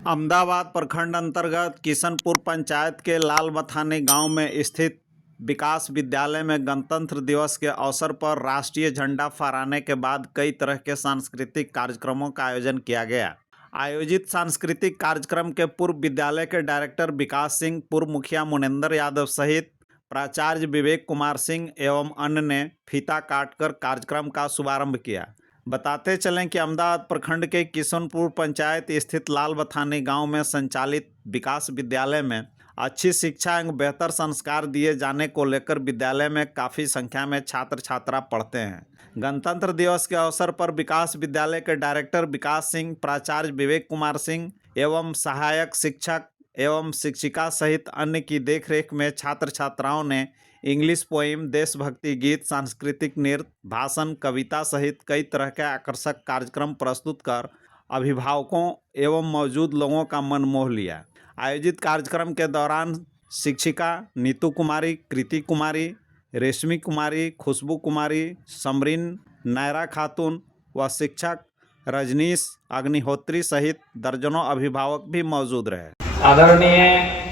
अहमदाबाद प्रखंड अंतर्गत किशनपुर पंचायत के लाल मथानी गांव में स्थित विकास विद्यालय में गणतंत्र दिवस के अवसर पर राष्ट्रीय झंडा फहराने के बाद कई तरह के सांस्कृतिक कार्यक्रमों का आयोजन किया गया। आयोजित सांस्कृतिक कार्यक्रम के पूर्व विद्यालय के डायरेक्टर विकास सिंह, पूर्व मुखिया मुनेंद्र यादव सहित प्राचार्य विवेक कुमार सिंह एवं अन्य ने फीता काटकर कार्यक्रम का शुभारंभ किया। बताते चलें कि अहमदाबाद प्रखंड के किशनपुर पंचायत स्थित लाल मथानी गांव में संचालित विकास विद्यालय में अच्छी शिक्षा एवं बेहतर संस्कार दिए जाने को लेकर विद्यालय में काफ़ी संख्या में छात्र छात्रा पढ़ते हैं। गणतंत्र दिवस के अवसर पर विकास विद्यालय के डायरेक्टर विकास सिंह, प्राचार्य विवेक कुमार सिंह एवं सहायक शिक्षक एवं शिक्षिका सहित अन्य की देखरेख में छात्र छात्राओं ने इंग्लिश पोइम, देशभक्ति गीत, सांस्कृतिक नृत्य, भाषण, कविता सहित कई तरह के आकर्षक कार्यक्रम प्रस्तुत कर अभिभावकों एवं मौजूद लोगों का मन मोह लिया। आयोजित कार्यक्रम के दौरान शिक्षिका नीतू कुमारी, कृति कुमारी, रेशमी कुमारी, खुशबू कुमारी, समरीन, नायरा खातून व शिक्षक रजनीश अग्निहोत्री सहित दर्जनों अभिभावक भी मौजूद रहे। आदरणीय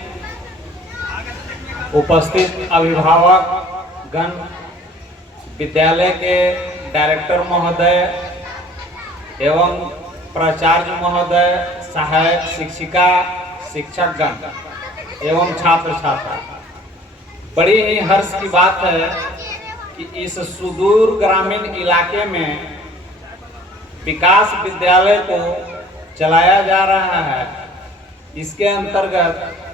उपस्थित अभिभावक गण, विद्यालय के डायरेक्टर महोदय एवं प्राचार्य महोदय, सहायक शिक्षिका, शिक्षकगण एवं छात्र छात्रा, बड़ी ही हर्ष की बात है कि इस सुदूर ग्रामीण इलाके में विकास विद्यालय को चलाया जा रहा है। इसके अंतर्गत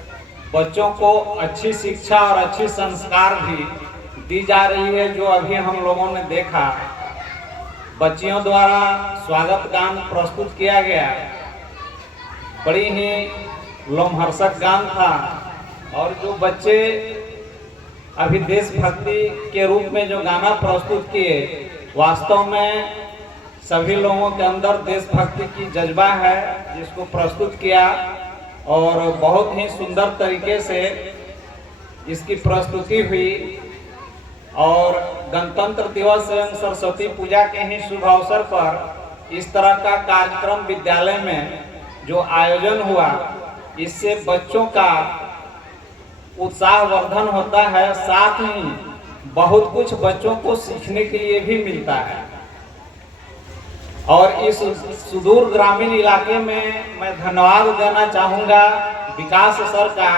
बच्चों को अच्छी शिक्षा और अच्छी संस्कार भी दी जा रही है। जो अभी हम लोगों ने देखा, बच्चियों द्वारा स्वागत गान प्रस्तुत किया गया, बड़ी ही लोमहर्षक गान था। और जो बच्चे अभी देशभक्ति के रूप में जो गाना प्रस्तुत किए, वास्तव में सभी लोगों के अंदर देशभक्ति की जज्बा है जिसको प्रस्तुत किया और बहुत ही सुंदर तरीके से इसकी प्रस्तुति हुई। और गणतंत्र दिवस एवं सरस्वती पूजा के ही शुभ अवसर पर इस तरह का कार्यक्रम विद्यालय में जो आयोजन हुआ, इससे बच्चों का उत्साहवर्धन होता है, साथ ही बहुत कुछ बच्चों को सीखने के लिए भी मिलता है। और इस सुदूर ग्रामीण इलाके में मैं धन्यवाद देना चाहूँगा विकास सर का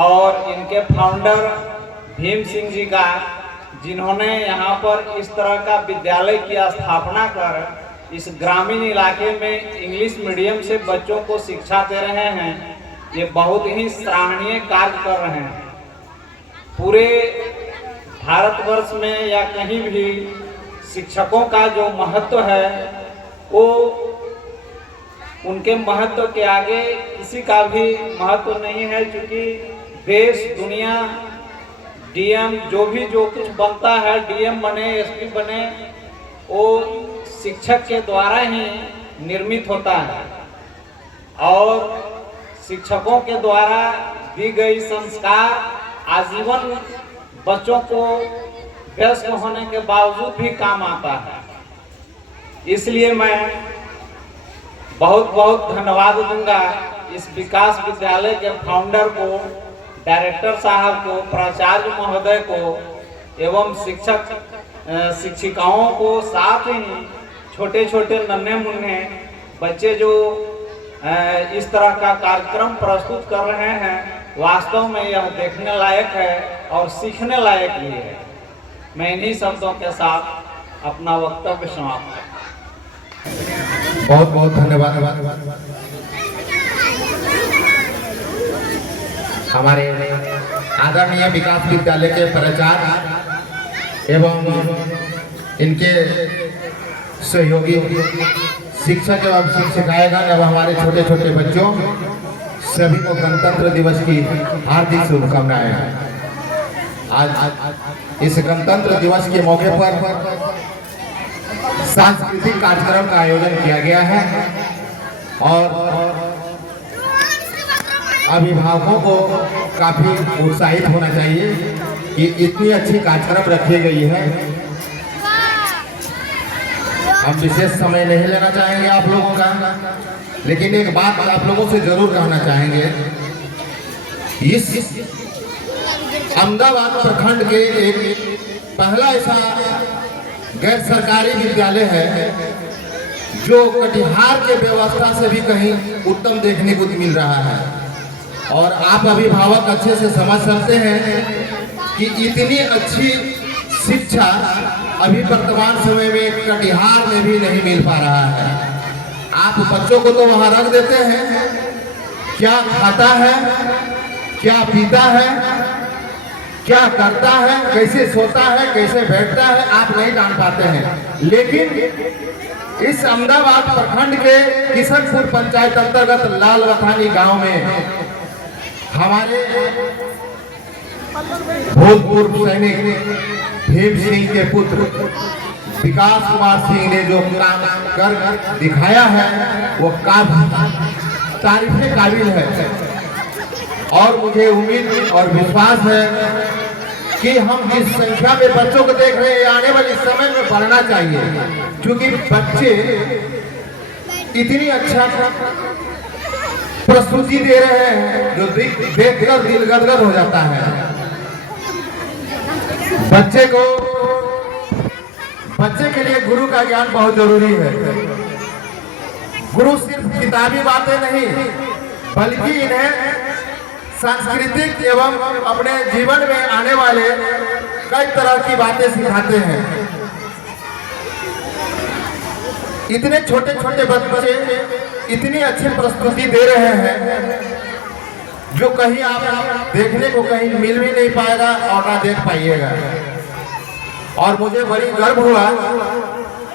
और इनके फाउंडर भीम सिंह जी का, जिन्होंने यहाँ पर इस तरह का विद्यालय की स्थापना कर इस ग्रामीण इलाके में इंग्लिश मीडियम से बच्चों को शिक्षा दे रहे हैं। ये बहुत ही सराहनीय कार्य कर रहे हैं। पूरे भारतवर्ष में या कहीं भी शिक्षकों का जो महत्व है, वो उनके महत्व के आगे किसी का भी महत्व नहीं है। क्योंकि देश, दुनिया, डीएम जो कुछ बनता है, डीएम बने, एसपी बने, वो शिक्षक के द्वारा ही निर्मित होता है। और शिक्षकों के द्वारा दी गई संस्कार आजीवन बच्चों को व्यस्त होने के बावजूद भी काम आता है। इसलिए मैं बहुत बहुत धन्यवाद दूंगा इस विकास विद्यालय के फाउंडर को, डायरेक्टर साहब को, प्राचार्य महोदय को एवं शिक्षक शिक्षिकाओं को, साथ ही छोटे छोटे नन्हे मुन्ने बच्चे जो इस तरह का कार्यक्रम प्रस्तुत कर रहे हैं। वास्तव में यह देखने लायक है और सीखने लायक भी है। मैं इन्हीं शब्दों के साथ अपना वक्तव्य समाप्त करता हूं। बहुत बहुत धन्यवाद हमारे आदरणीय विकास विद्यालय के प्राचार्य एवं इनके सहयोगी शिक्षक एवं शिक्षिकाएगण एवं हमारे छोटे छोटे बच्चों सभी को गणतंत्र दिवस की हार्दिक शुभकामनाएं। आज इस गणतंत्र दिवस के मौके पर सांस्कृतिक कार्यक्रम का आयोजन किया गया है और अभिभावकों को काफी उत्साहित होना चाहिए कि इतनी अच्छी कार्यक्रम रखी गई है। हम विशेष समय नहीं लेना चाहेंगे आप लोगों का, लेकिन एक बात आप लोगों से जरूर कहना चाहेंगे। इस अहमदाबाद प्रखंड के एक पहला ऐसा गैर सरकारी विद्यालय है जो कटिहार के व्यवस्था से भी कहीं उत्तम देखने को मिल रहा है। और आप अभिभावक अच्छे से समझ सकते हैं कि इतनी अच्छी शिक्षा अभी वर्तमान समय में कटिहार में भी नहीं मिल पा रहा है। आप बच्चों को तो वहां रख देते हैं, क्या खाता है, क्या पीता है, क्या करता है, कैसे सोता है, कैसे बैठता है, आप नहीं जान पाते हैं। लेकिन इस अहमदाबाद प्रखंड के किशनपुर पंचायत अंतर्गत लाल वथानी गांव में हमारे भूतपूर्व सैनिक भीम सिंह के पुत्र विकास कुमार सिंह ने जो काम कर दिखाया है वो काफी तारीफ काबिल है। और मुझे उम्मीद और विश्वास है कि हम जिस संख्या में बच्चों को देख रहे हैं आने वाले समय में बढ़ना चाहिए, क्योंकि बच्चे इतनी अच्छा प्रस्तुति दे रहे हैं जो देखकर दिल गदगद हो जाता है। बच्चे के लिए गुरु का ज्ञान बहुत जरूरी है। गुरु सिर्फ किताबी बातें नहीं बल्कि इन्हें सांस्कृतिक एवं अपने जीवन में आने वाले कई तरह की बातें सिखाते हैं। इतने छोटे छोटे बच्चे इतनी अच्छी प्रस्तुति दे रहे हैं जो कहीं आप देखने को कहीं मिल भी नहीं पाएगा और ना देख पाइएगा। और मुझे बड़ी गर्व हुआ,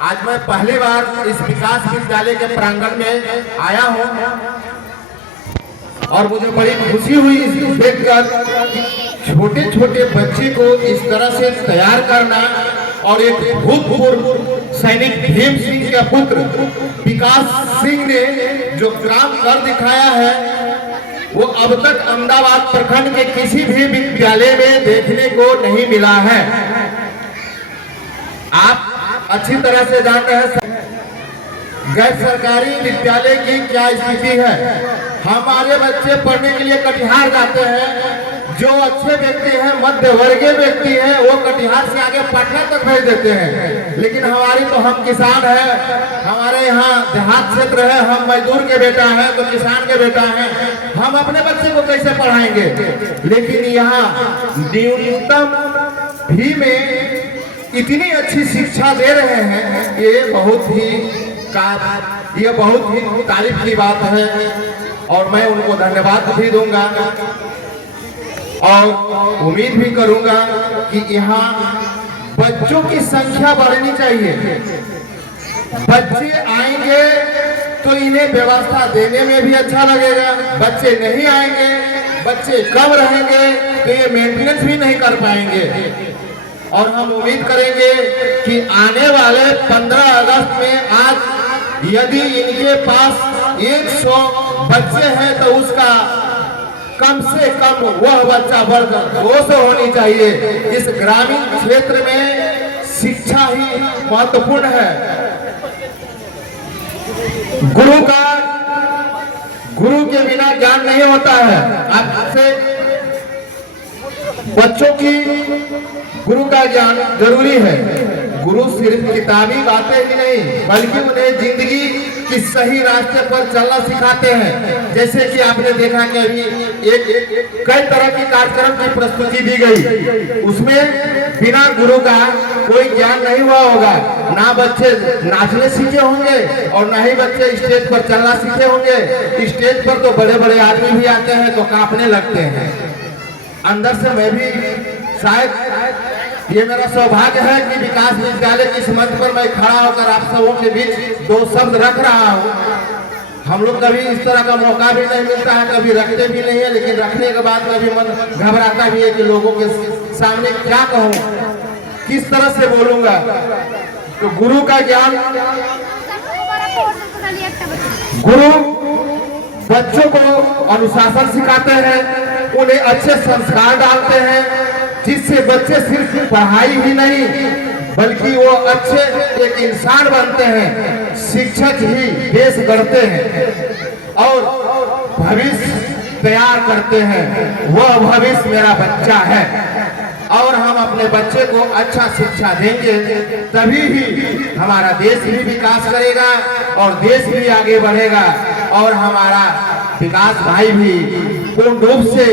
आज मैं पहली बार इस विकास विद्यालय के प्रांगण में आया हूं और मुझे बड़ी खुशी हुई देखकर छोटे छोटे बच्चे को इस तरह से तैयार करना। और एक भूतपूर्व सैनिक भीम सिंह का पुत्र विकास सिंह ने जो काम कर दिखाया है वो अब तक अहमदाबाद प्रखंड के किसी भी विद्यालय में देखने को नहीं मिला है। आप अच्छी तरह से जानते हैं गैर सरकारी विद्यालय की क्या स्थिति है। हमारे बच्चे पढ़ने के लिए कटिहार जाते हैं, जो अच्छे व्यक्ति हैं, मध्य वर्गीय व्यक्ति हैं, वो कटिहार से आगे पटना तक भेज देते हैं। लेकिन हमारी तो हम किसान हैं, हमारे यहाँ देहात क्षेत्र है, हम मजदूर के बेटा हैं तो किसान के बेटा हैं, हम अपने बच्चे को कैसे पढ़ाएंगे। लेकिन यहाँ न्यूनतम भी में इतनी अच्छी शिक्षा दे रहे हैं, ये बहुत ही तारीफ की बात है। और मैं उनको धन्यवाद भी दूंगा और उम्मीद भी करूंगा कि यहाँ बच्चों की संख्या बढ़नी चाहिए। बच्चे आएंगे तो इन्हें व्यवस्था देने में भी अच्छा लगेगा, बच्चे नहीं आएंगे, बच्चे कम रहेंगे तो ये मेंटेनेंस भी नहीं कर पाएंगे। और हम उम्मीद करेंगे कि आने वाले 15 अगस्त में आज यदि इनके पास 100 बच्चे हैं तो उसका कम से कम वह बच्चा बढ़कर 200 होनी चाहिए। इस ग्रामीण क्षेत्र में शिक्षा ही महत्वपूर्ण है। गुरु के बिना ज्ञान नहीं होता है। आपसे बच्चों की गुरु का ज्ञान जरूरी है। गुरु सिर्फ किताबी बातें ही नहीं बल्कि उन्हें जिंदगी की सही रास्ते पर चलना सिखाते हैं। जैसे कि आपने देखा कि अभी कई तरह के कार्यक्रम की प्रस्तुति दी गई, उसमें बिना गुरु का कोई ज्ञान नहीं हुआ होगा। ना बच्चे नाचने सीखे होंगे और ना ही बच्चे स्टेज पर चलना सीखे होंगे। स्टेज पर तो बड़े बड़े आदमी भी आते हैं तो कांपने लगते हैं। अंदर से मैं भी शायद ये मेरा सौभाग्य है कि विकास विद्यालय के इस मंच पर मैं खड़ा होकर आप सबों के बीच 2 शब्द रख रहा हूँ। हम लोग कभी इस तरह का मौका भी नहीं मिलता है, कभी रखते भी नहीं है, लेकिन रखने के बाद कभी मन घबराता भी है कि लोगों के सामने क्या कहूँ, किस तरह से बोलूंगा। तो गुरु का ज्ञान, गुरु बच्चों को अनुशासन सिखाते हैं, उन्हें अच्छे संस्कार डालते हैं, जिससे बच्चे सिर्फ पढ़ाई ही नहीं बल्कि वो अच्छे एक इंसान बनते हैं। शिक्षक ही देश गढ़ते हैं और भविष्य तैयार करते हैं। वह भविष्य मेरा बच्चा है और हम अपने बच्चे को अच्छा शिक्षा देंगे तभी ही हमारा देश भी विकास करेगा और देश भी आगे बढ़ेगा और हमारा विकास भाई भी पूर्ण रूप से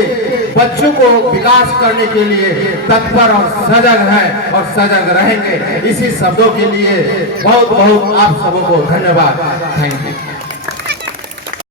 बच्चों को विकास करने के लिए तत्पर और सजग है और सजग रहेंगे। इसी शब्दों के लिए बहुत बहुत आप सबों को धन्यवाद। Thank you.